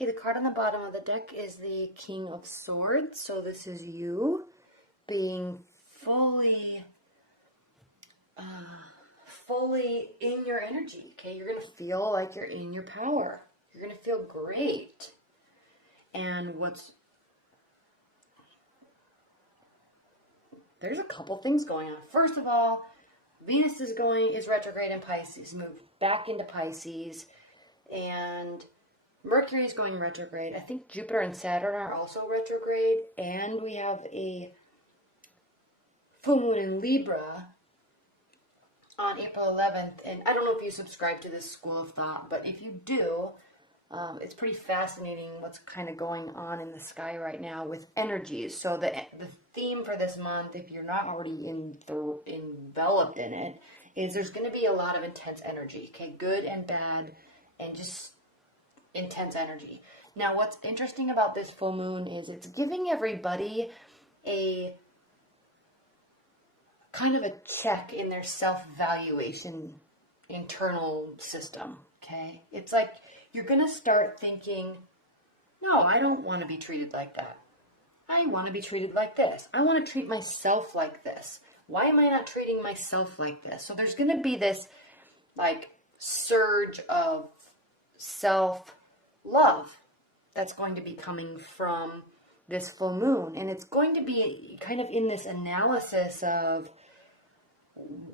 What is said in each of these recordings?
Okay, the card on the bottom of the deck is the King of Swords. So this is you being fully in your energy. Okay, you're going to feel like you're in your power. You're going to feel great. And there's a couple things going on. First of all, Venus is retrograde in Pisces, moved back into Pisces, and Mercury is going retrograde. I think Jupiter and Saturn are also retrograde, and we have a full moon in Libra on April 11th. And I don't know if you subscribe to this school of thought, but if you do, it's pretty fascinating what's kind of going on in the sky right now with energies. So the theme for this month, if you're not already enveloped in it, is there's going to be a lot of intense energy. Okay, good and bad, and just intense energy. Now, what's interesting about this full moon is it's giving everybody a kind of a check in their self-valuation internal system. Okay, it's like you're going to start thinking, no, I don't want to be treated like that. I want to be treated like this. I want to treat myself like this. Why am I not treating myself like this? So there's going to be this like surge of self-love that's going to be coming from this full moon. And it's going to be kind of in this analysis of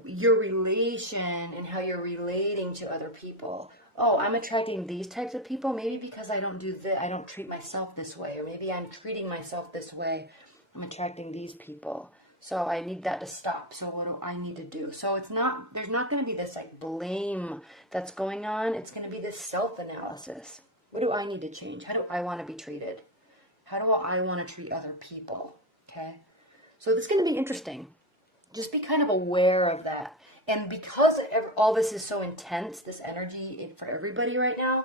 your relation and how you're relating to other people. Oh, I'm attracting these types of people, maybe because I don't do this, I don't treat myself this way, or maybe I'm treating myself this way, I'm attracting these people. So I need that to stop. So what do I need to do? So there's not going to be this like blame that's going on. It's going to be this self-analysis. What do I need to change? How do I want to be treated? How do I want to treat other people? Okay. So this is going to be interesting. Just be kind of aware of that. And because all this is so intense, this energy for everybody right now,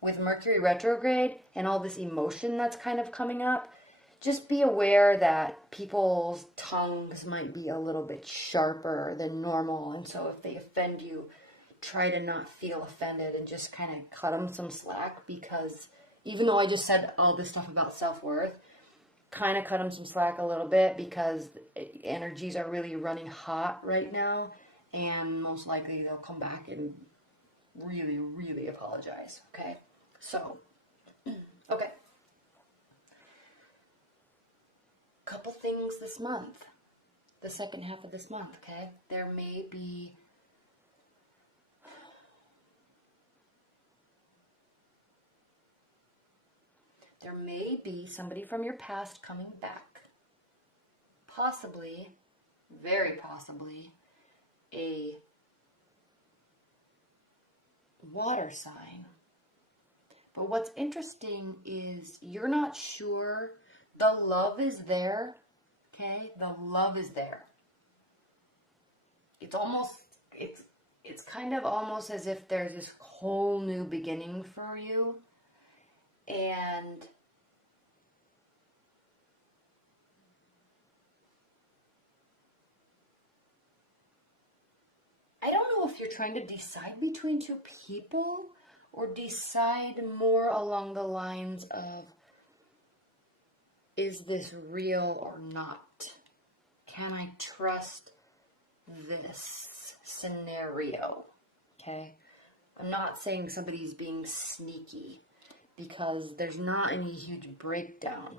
with Mercury retrograde and all this emotion that's kind of coming up, just be aware that people's tongues might be a little bit sharper than normal. And so if they offend you, try to not feel offended and just kind of cut them some slack, because even though I just said all this stuff about self-worth, kind of cut them some slack a little bit, because energies are really running hot right now. And most likely they'll come back and really, really apologize. Okay. So, okay. Couple things this month. The second half of this month, okay? There may be somebody from your past coming back. Possibly, very possibly, a water sign. But what's interesting is you're not sure. The love is there, okay? The love is there. It's kind of almost as if there's this whole new beginning for you. And I don't know if you're trying to decide between two people or decide more along the lines of, is this real or not? Can I trust this scenario? Okay? I'm not saying somebody's being sneaky, because there's not any huge breakdown.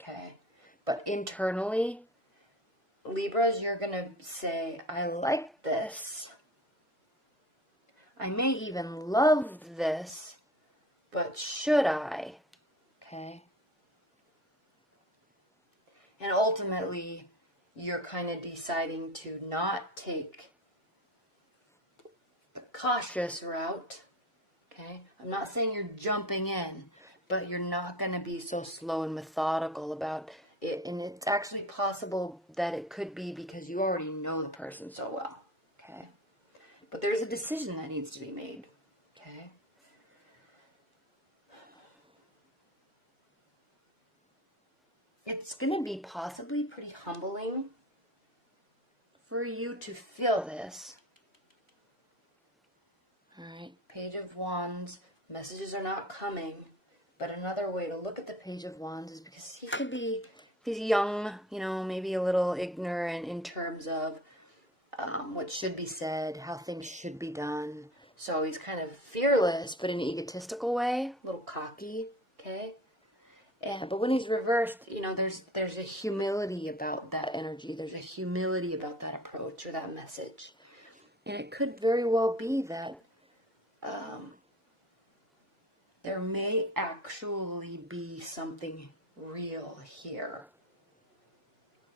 Okay? But internally, Libras, you're going to say, I like this. I may even love this, but should I? Okay? And ultimately, you're kind of deciding to not take the cautious route. Okay? I'm not saying you're jumping in, but you're not going to be so slow and methodical about it. And it's actually possible that it could be because you already know the person so well. Okay? But there's a decision that needs to be made. Okay? It's going to be possibly pretty humbling for you to feel this. Alright, Page of Wands. Messages are not coming, But another way to look at the Page of Wands is because he's young, you know, maybe a little ignorant in terms of what should be said, how things should be done. So he's kind of fearless, but in an egotistical way, a little cocky, okay? But when he's reversed, you know, there's a humility about that energy. There's a humility about that approach or that message. And it could very well be that there may actually be something real here.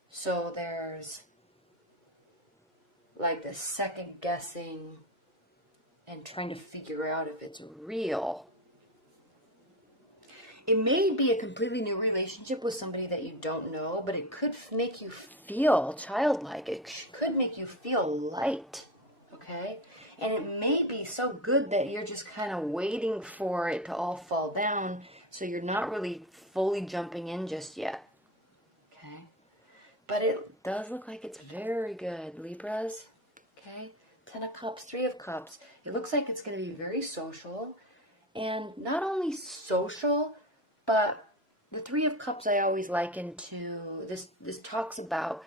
So there's like the second guessing and trying to figure out if it's real. It may be a completely new relationship with somebody that you don't know, but it could make you feel childlike. It could make you feel light, okay? And it may be so good that you're just kind of waiting for it to all fall down, so you're not really fully jumping in just yet, okay? But it does look like it's very good, Libras, okay? 10 of Cups, 3 of Cups. It looks like it's going to be very social, and not only social, but the 3 of Cups I always liken to, this talks about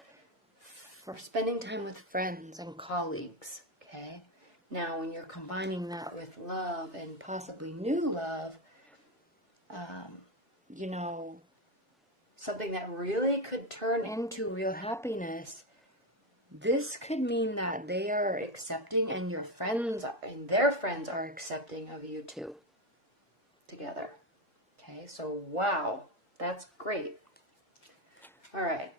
for spending time with friends and colleagues, okay? Now, when you're combining that with love and possibly new love, you know, something that really could turn into real happiness, this could mean that they are accepting and your friends and their friends are accepting of you too, together. Okay, so wow, that's great. All right.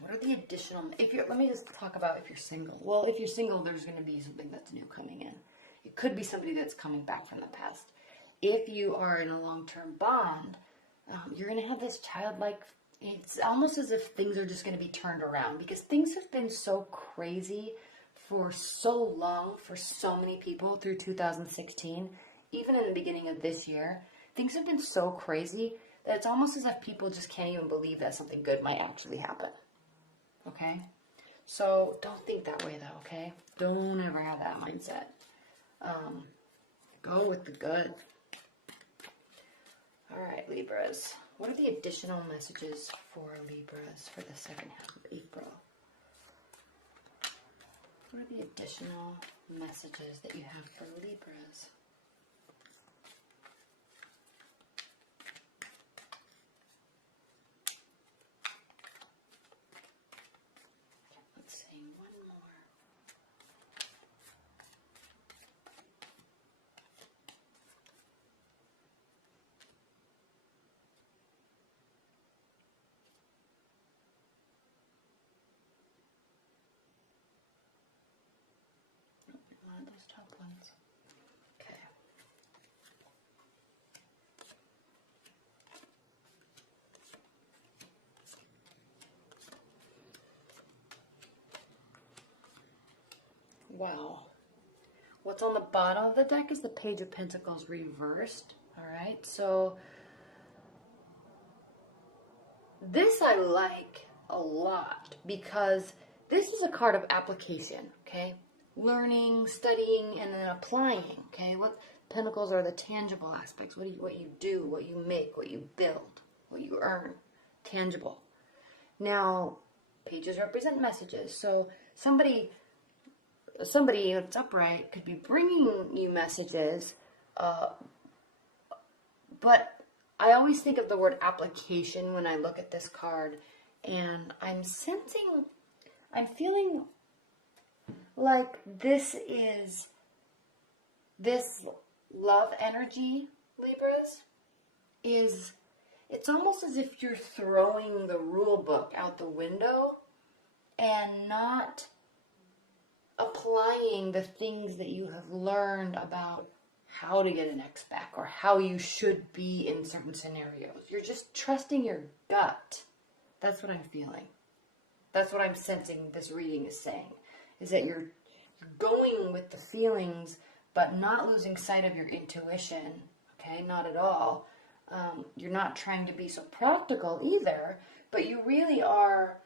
What are the additional, let me just talk about if you're single. Well, if you're single, there's going to be something that's new coming in. It could be somebody that's coming back from the past. If you are in a long-term bond, you're going to have this childlike, it's almost as if things are just going to be turned around because things have been so crazy for so long for so many people through 2016, even in the beginning of this year. Things have been so crazy that it's almost as if people just can't even believe that something good might actually happen. Okay? So don't think that way though, okay? Don't ever have that mindset. Go with the good. Alright, Libras. What are the additional messages for Libras for the second half of April? What are the additional messages that you have for Libras? Those top ones. Okay. Wow. What's on the bottom of the deck is the Page of Pentacles reversed. All right. So this I like a lot because this is a card of application. Okay. Learning, studying, and then applying, okay? What pentacles are the tangible aspects? What you do, what you make, what you build, what you earn, tangible. Now, pages represent messages. So somebody that's upright could be bringing you messages, but I always think of the word application when I look at this card, and I'm feeling like this love energy, Libras, it's almost as if you're throwing the rule book out the window and not applying the things that you have learned about how to get an ex back or how you should be in certain scenarios. You're just trusting your gut. That's what I'm feeling. That's what I'm sensing this reading is saying. Is that you're going with the feelings, but not losing sight of your intuition, okay? Not at all. You're not trying to be so practical either, but you really are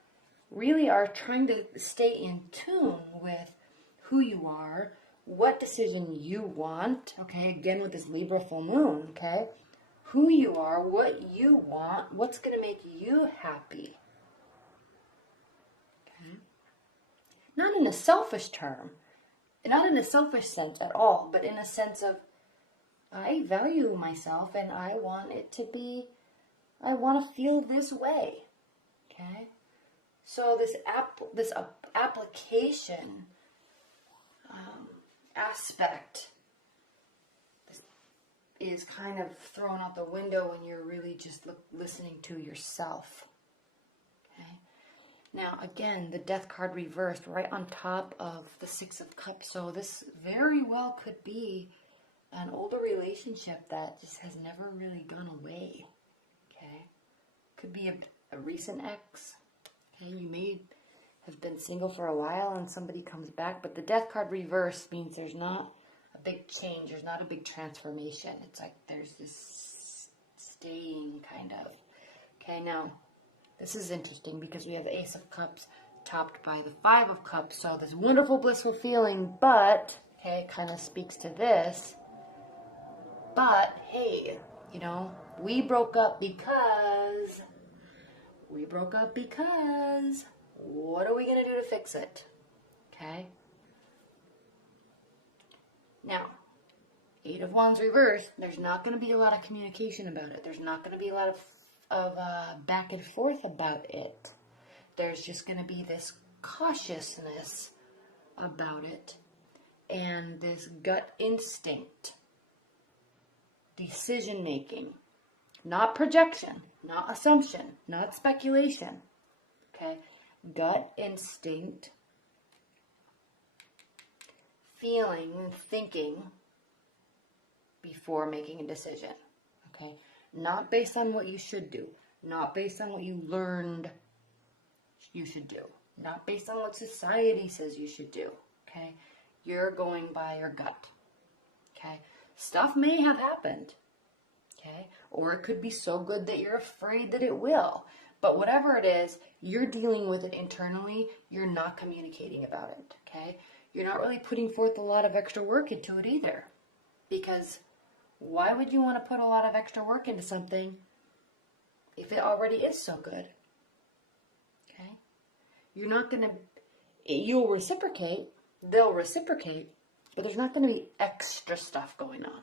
trying to stay in tune with who you are, what decision you want, okay? Again, with this Libra full moon, okay? who you are, what you want, what's going to make you happy. Okay? Not in a selfish term, not in a selfish sense at all, but in a sense of, I value myself and I want it to be, I want to feel this way. Okay? So this application aspect is kind of thrown out the window when you're really just listening to yourself. Okay? Now, again, the Death card reversed right on top of the Six of Cups. So this very well could be an older relationship that just has never really gone away. Okay? Could be a recent ex. Okay? You may have been single for a while and somebody comes back, but the Death card reversed means there's not a big change. There's not a big transformation. It's like there's this staying kind of. Okay, now, this is interesting because we have the Ace of Cups topped by the Five of Cups. So this wonderful, blissful feeling, but, okay, it kind of speaks to this. But, hey, you know, we broke up because, what are we going to do to fix it? Okay? Now, Eight of Wands reversed, there's not going to be a lot of communication about it. There's not going to be a lot of back and forth about it. There's just going to be this cautiousness about it and this gut instinct, decision making, not projection, not assumption, not speculation. Okay? Gut instinct, feeling and thinking before making a decision. Okay? Not based on what you should do. Not based on what you learned you should do. Not based on what society says you should do. Okay? You're going by your gut. Okay? Stuff may have happened. Okay? Or it could be so good that you're afraid that it will. But whatever it is, you're dealing with it internally. You're not communicating about it. Okay? You're not really putting forth a lot of extra work into it either. Because why would you want to put a lot of extra work into something if it already is so good? Okay? You're not going to, you'll reciprocate, they'll reciprocate, but there's not going to be extra stuff going on.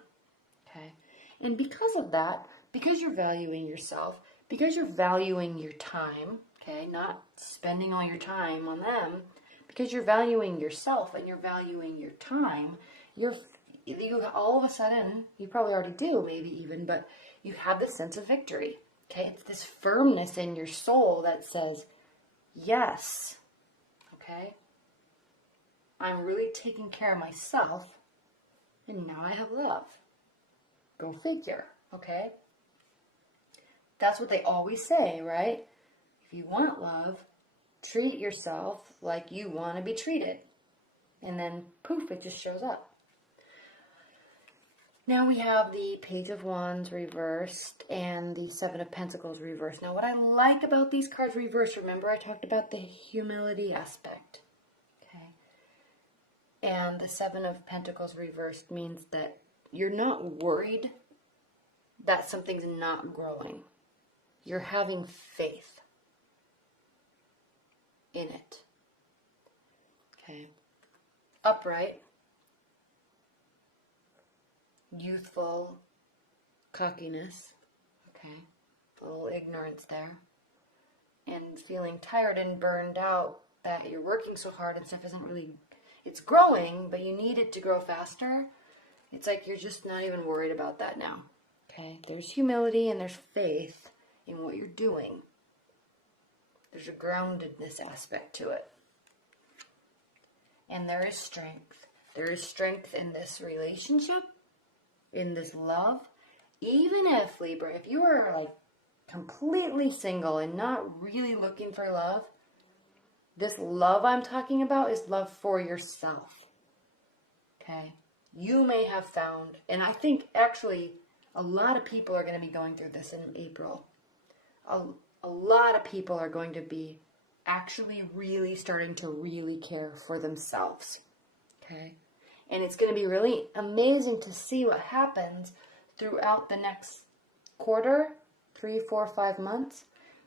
Okay? And because of that, because you're valuing yourself, because you're valuing your time, okay, not spending all your time on them, because you're valuing yourself and you're valuing your time, you all of a sudden, you probably already do, maybe even, but you have this sense of victory. Okay, it's this firmness in your soul that says, yes, okay, I'm really taking care of myself, and now I have love. Go figure, okay? That's what they always say, right? If you want love, treat yourself like you want to be treated. And then, poof, it just shows up. Now we have the Page of Wands reversed and the Seven of Pentacles reversed. Now what I like about these cards reversed, remember I talked about the humility aspect. Okay? And the Seven of Pentacles reversed means that you're not worried that something's not growing. You're having faith in it. Okay? Upright. Youthful cockiness, okay, a little ignorance there, and feeling tired and burned out that you're working so hard and stuff isn't really, it's growing, but you need it to grow faster. It's like you're just not even worried about that now, okay? There's humility and there's faith in what you're doing. There's a groundedness aspect to it. And there is strength. There is strength in this relationship, in this love. Even if, Libra, if you are like completely single and not really looking for love, this love I'm talking about is love for yourself. Okay? You may have found, and I think actually a lot of people are going to be going through this in April. A lot of people are going to be actually really starting to really care for themselves. Okay? And it's going to be really amazing to see what happens throughout the next quarter, 3, 4, 5 months.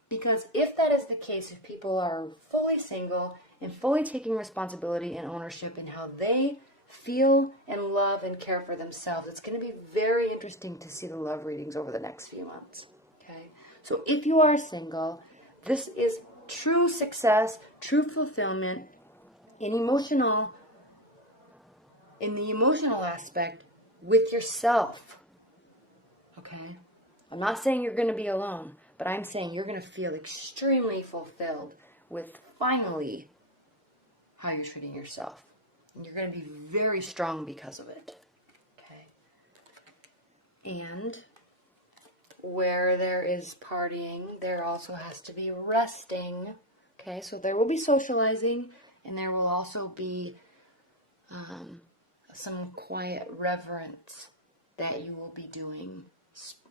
Because if that is the case, if people are fully single and fully taking responsibility and ownership in how they feel and love and care for themselves, it's going to be very interesting to see the love readings over the next few months. Okay, so if you are single, this is true success, true fulfillment in the emotional aspect with yourself. Okay, I'm not saying you're going to be alone, but I'm saying you're going to feel extremely fulfilled with finally how you're treating yourself. And you're going to be very strong because of it. Okay. And where there is partying, there also has to be resting. Okay, so there will be socializing, and there will also be some quiet reverence that you will be doing,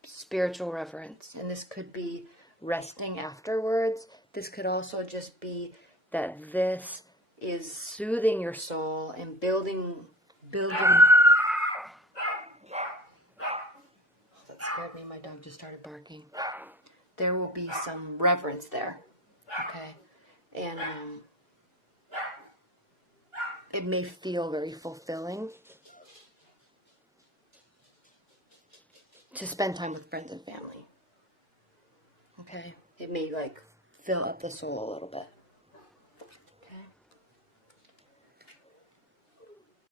spiritual reverence. And this could be resting afterwards. This could also just be that this is soothing your soul and building. Oh, that scared me. My dog just started barking. There will be some reverence there. Okay. And it may feel very fulfilling to spend time with friends and family. Okay? It may like fill up the soul a little bit.